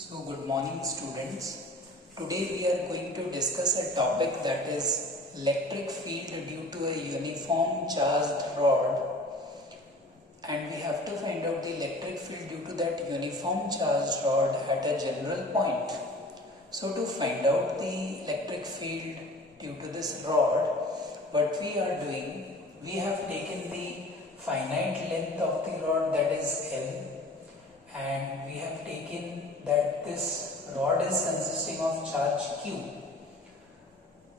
So, good morning, students. Today we are going to discuss a topic that is electric field due to a uniform charged rod, and we have to find out the electric field due to that uniform charged rod at a general point. So, to find out the electric field due to this rod, what we are doing, we have taken the finite length of the rod, that is L, and we have taken that this rod is consisting of charge Q,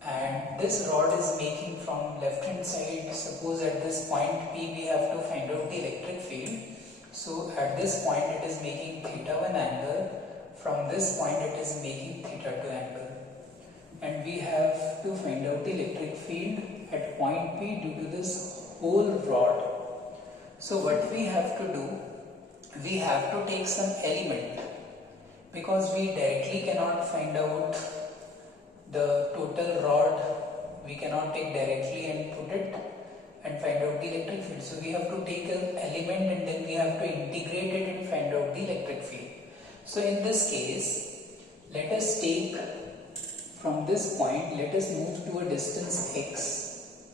and this rod is making from left hand side. Suppose at this point P we have to find out the electric field. So at this point it is making theta 1 angle, from this point it is making theta 2 angle, and we have to find out the electric field at point P due to this whole rod. So what we have to do, we have to take some element, because we directly cannot find out the total rod. We cannot take directly and put it and find out the electric field. So we have to take an element and then we have to integrate it and find out the electric field. So in this case, let us take from this point, let us move to a distance x,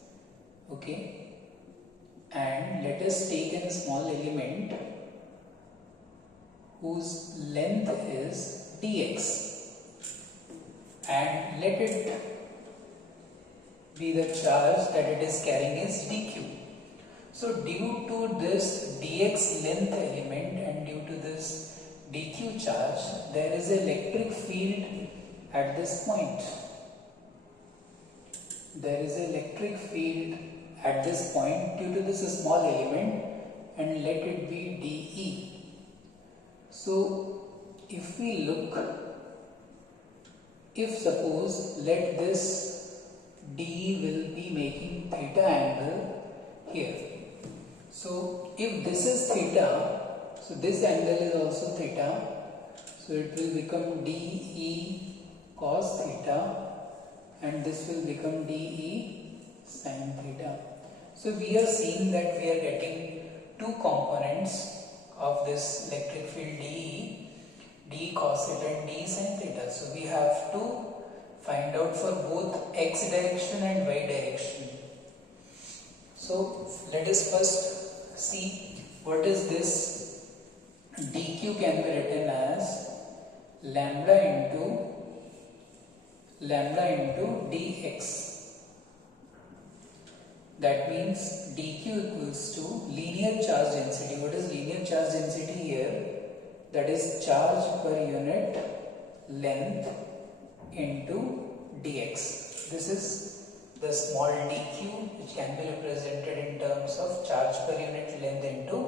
okay, and let us take a small element whose length is dx, and let it be the charge that it is carrying is dq. So due to this dx length element and due to this dq charge, there is an electric field at this point. There is an electric field at this point due to this small element, and let it be dE. So if we look, if suppose let this D will be making theta angle here. So if this is theta, so this angle is also theta. So it will become DE cos theta, and this will become DE sin theta. So we are seeing that we are getting two components of this electric field D cos theta and D sin theta. So we have to find out for both x direction and y direction. So let us first see what is this. dq can be written as lambda into dx. That means dq equals to linear charge density. What is linear charge density here? That is charge per unit length into dx. This is the small dq, which can be represented in terms of charge per unit length into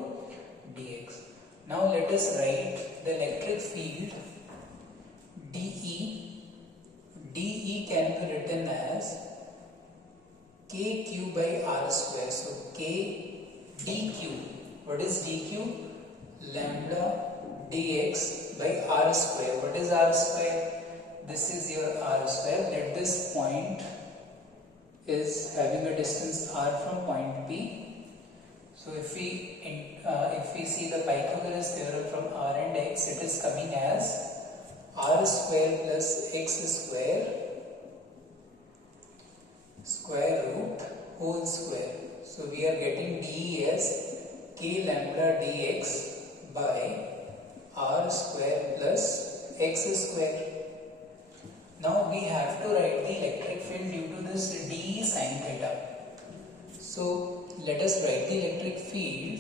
dx. Now let us write the electric field dE. dE can be written as kq by r square. So k dq. What is dq? Lambda dx by r square. What is r square? This is your r square. Let this point is having a distance r from point P. So if we see the Pythagoras theorem from r and x, it is coming as r square plus x square root whole square. So we are getting dE as k lambda dx by r square plus x square. Now we have to write the electric field due to this d sin theta. So let us write the electric field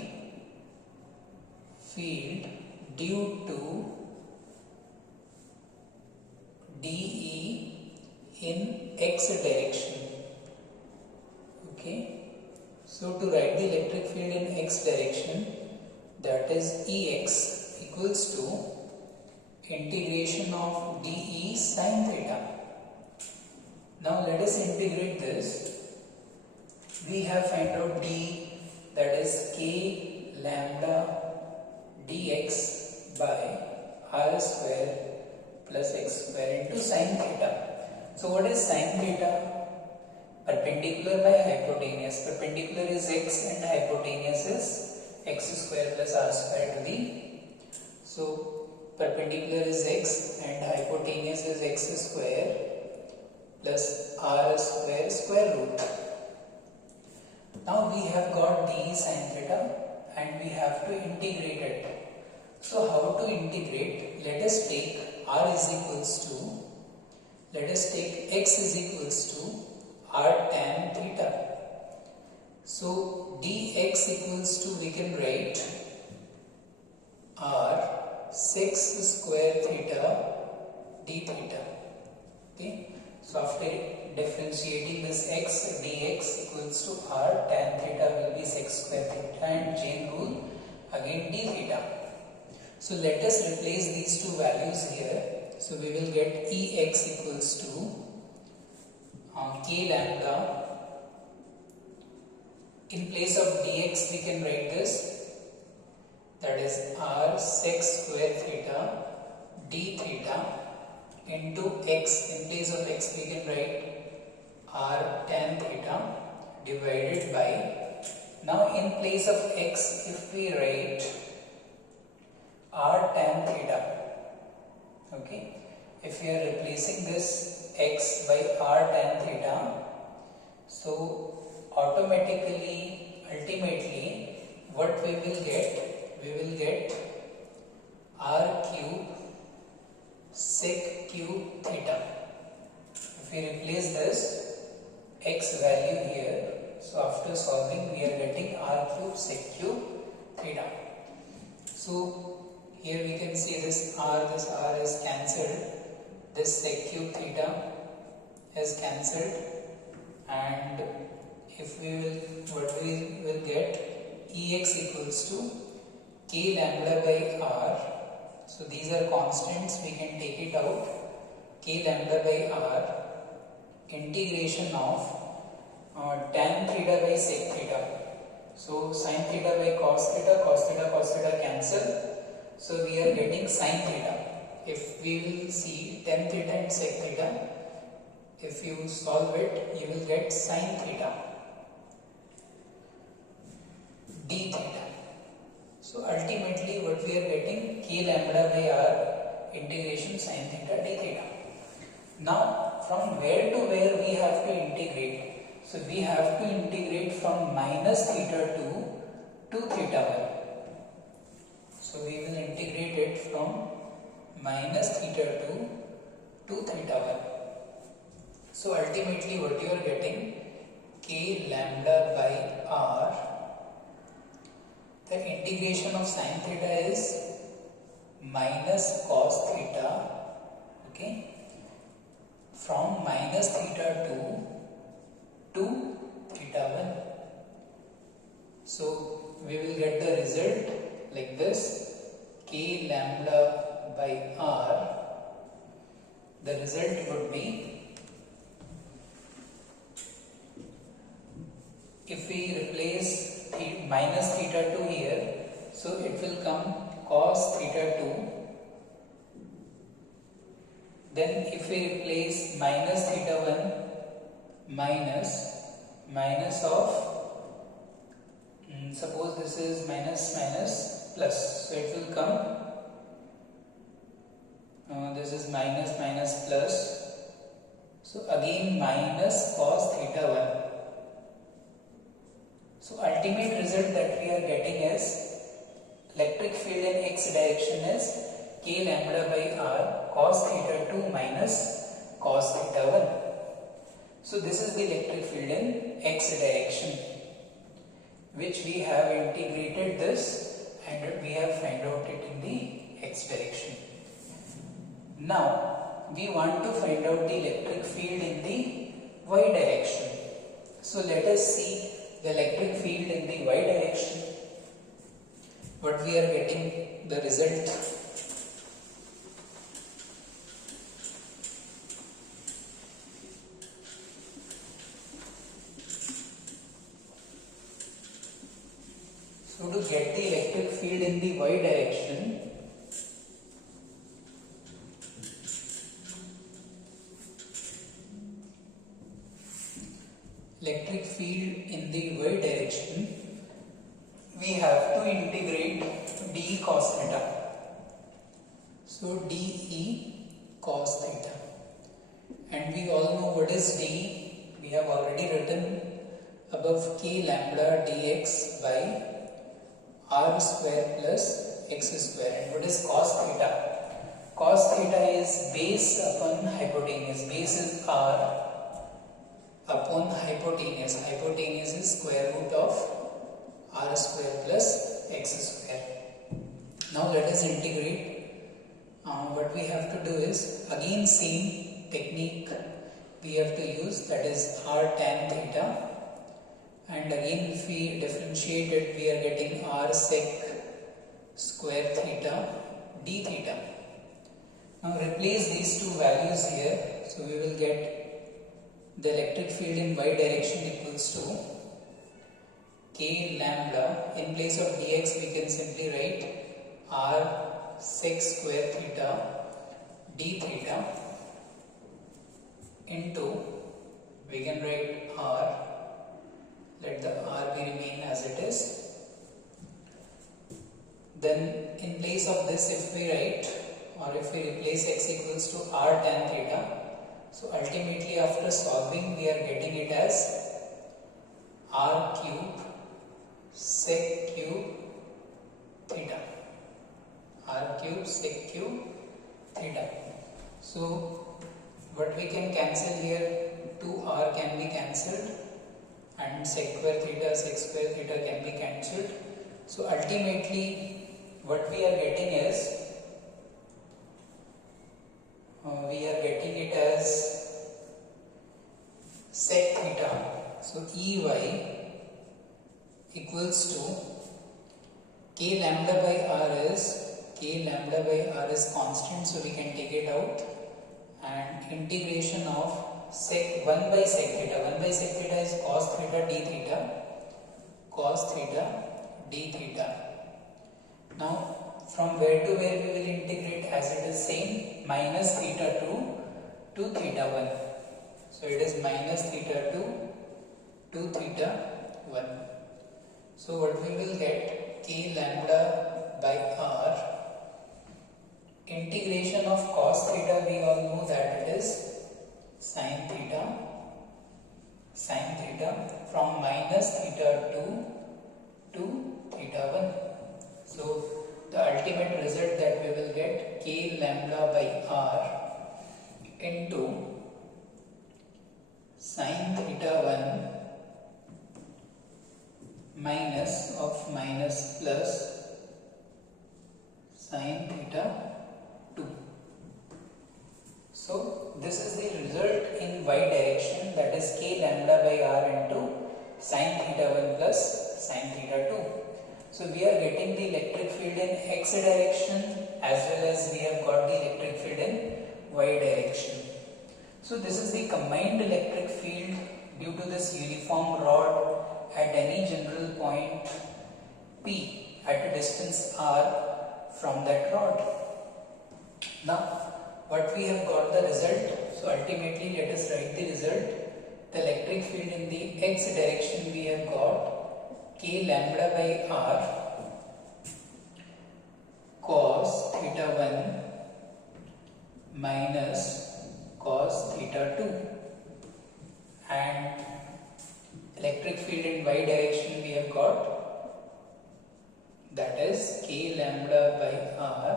due to dE in x direction. Okay. So to write the electric field in x direction, that is Ex equals to integration of dE sin theta. Now let us integrate this. We have found out d, that is k lambda dx by r square plus x square into sin theta. So what is sin theta? Perpendicular by hypotenuse. Perpendicular is x and hypotenuse is x square plus r square to the. So perpendicular is x and hypotenuse is x square plus r square square root. Now we have got d sin theta and we have to integrate it. So how to integrate? Let us take r is equals to, let us take x is equals to r tan theta. So dx equals to, we can write r sec square theta d theta. Okay. So after differentiating this x, dx equals to r tan theta will be sec square theta and chain rule again d theta. So let us replace these two values here. So we will get Ex equals to k lambda. In place of dx we can write this, that is r sec square theta d theta into x. In place of x we can write r tan theta divided by, now in place of x if we write r tan theta, okay, if we are replacing this x by r tan theta, so automatically, ultimately what we will get r cube sec cube theta. If we replace this x value here, so after solving we are getting r cube sec cube theta. So here we can see this r is cancelled, this sec cube theta is cancelled, and if we will, what we will get, Ex equals to k lambda by r. So these are constants, we can take it out, k lambda by r integration of tan theta by sec theta. So sin theta by cos theta cancel. So we are getting sin theta. If we will see tan theta and sec theta, if you solve it, you will get sin theta d theta. So ultimately what we are getting, k lambda by r integration sin theta d theta. Now from where to where we have to integrate? So we have to integrate from minus theta to theta 1. So we will integrate it from minus theta to theta 1. So ultimately what you are getting, k lambda by r, the integration of sin theta is minus cos theta, okay, from minus theta to theta 1. So we will get the result like this, k lambda by r, the result would be, if we replace minus theta 2 here, so it will come cos theta 2. Then if we replace minus theta 1 minus of, suppose this is minus plus, so it will come, this is minus plus, so again minus cos theta 1. So ultimate result that we are getting is, electric field in x direction is k lambda by r cos theta 2 minus cos theta 1. So this is the electric field in x direction, which we have integrated this and we have found out it in the x direction. Now we want to find out the electric field in the y direction. So let us see the electric field in the y direction. What we are getting, the result. So to get the electric field in the y direction, electric field in the y direction, we have to integrate d cos theta. So dE cos theta, and we all know what is dE. We have already written above, k lambda dx by r square plus x square. And what is cos theta? Cos theta is base upon hypotenuse. Base is r upon hypotenuse. Hypotenuse is square root of r square plus x square. Now let us integrate. What we have to do is again same technique we have to use, that is r tan theta, and again if we differentiate it we are getting r sec square theta d theta. Now replace these two values here, so we will get the electric field in y direction equals to k lambda. In place of dx we can simply write r sec square theta d theta into, we can write r, let the r be remain as it is. Then in place of this if we write, or if we replace x equals to r tan theta, so ultimately after solving we are getting it as r cube sec cube theta, r cube sec cube theta. So what we can cancel here, 2r can be cancelled and sec square theta can be cancelled. So ultimately what we are getting is, we are getting it as sec theta. So Ey equals to k lambda by r is constant, so we can take it out, and integration of sec 1 by sec theta. 1 by sec theta is cos theta d theta, cos theta d theta. Now from where to where we will integrate, as it is same, minus theta 2 to theta 1. So it is minus theta 2 to theta 1. So what we will get, k lambda by r, integration of cos theta we all know that it is sin theta from minus theta 2 to theta 1. So the ultimate result that we will get, k lambda by r into sin theta 1 minus of minus plus sin theta 2. So this is the result in y direction, that is k lambda by r into sin theta 1 plus sin theta 2. So we are getting the electric field in x direction as well as we have got the electric field in y direction. So this is the combined electric field due to this uniform rod at any general point P at a distance r from that rod. Now what we have got the result, so ultimately let us write the result. The electric field in the x direction we have got k lambda by r cos theta 1 minus cos theta 2, and electric field in y direction we have got, that is k lambda by r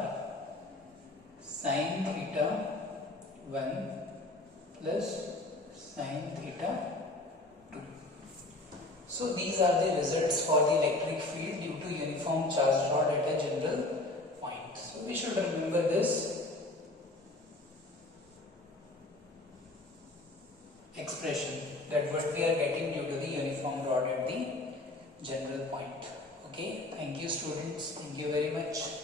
sin theta 1 plus sin theta 2. So these are the results for the electric field due to uniform charged rod at a general point. So we should remember this expression, that what we are getting due to the uniform rod at the general point. Okay, thank you students, thank you very much.